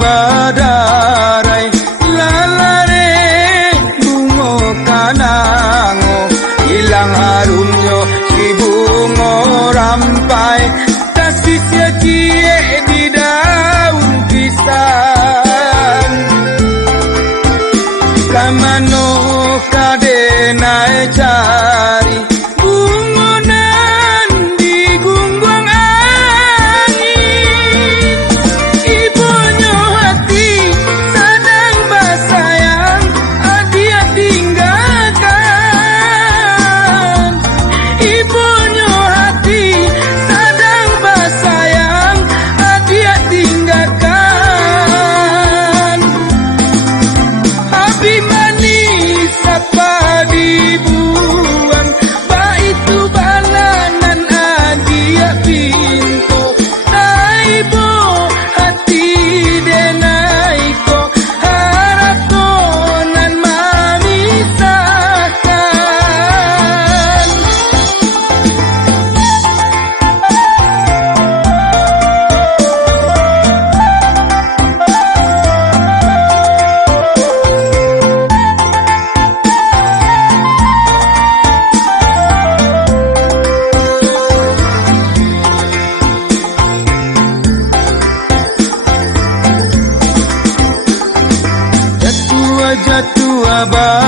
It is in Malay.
badarai lalare bungo kanango hilang harumnya si bungo rampai kasih cie di daun pisang kamano kadenai cari bungonan di gunggung angin ibunya hati sedang bersayang dia tinggalkan ibunya hati sedang bersayang dia tinggalkan api manis apa dibuang baitu balanan dia pintu naibo hati denaiko haratonan memisahkan jatuh ba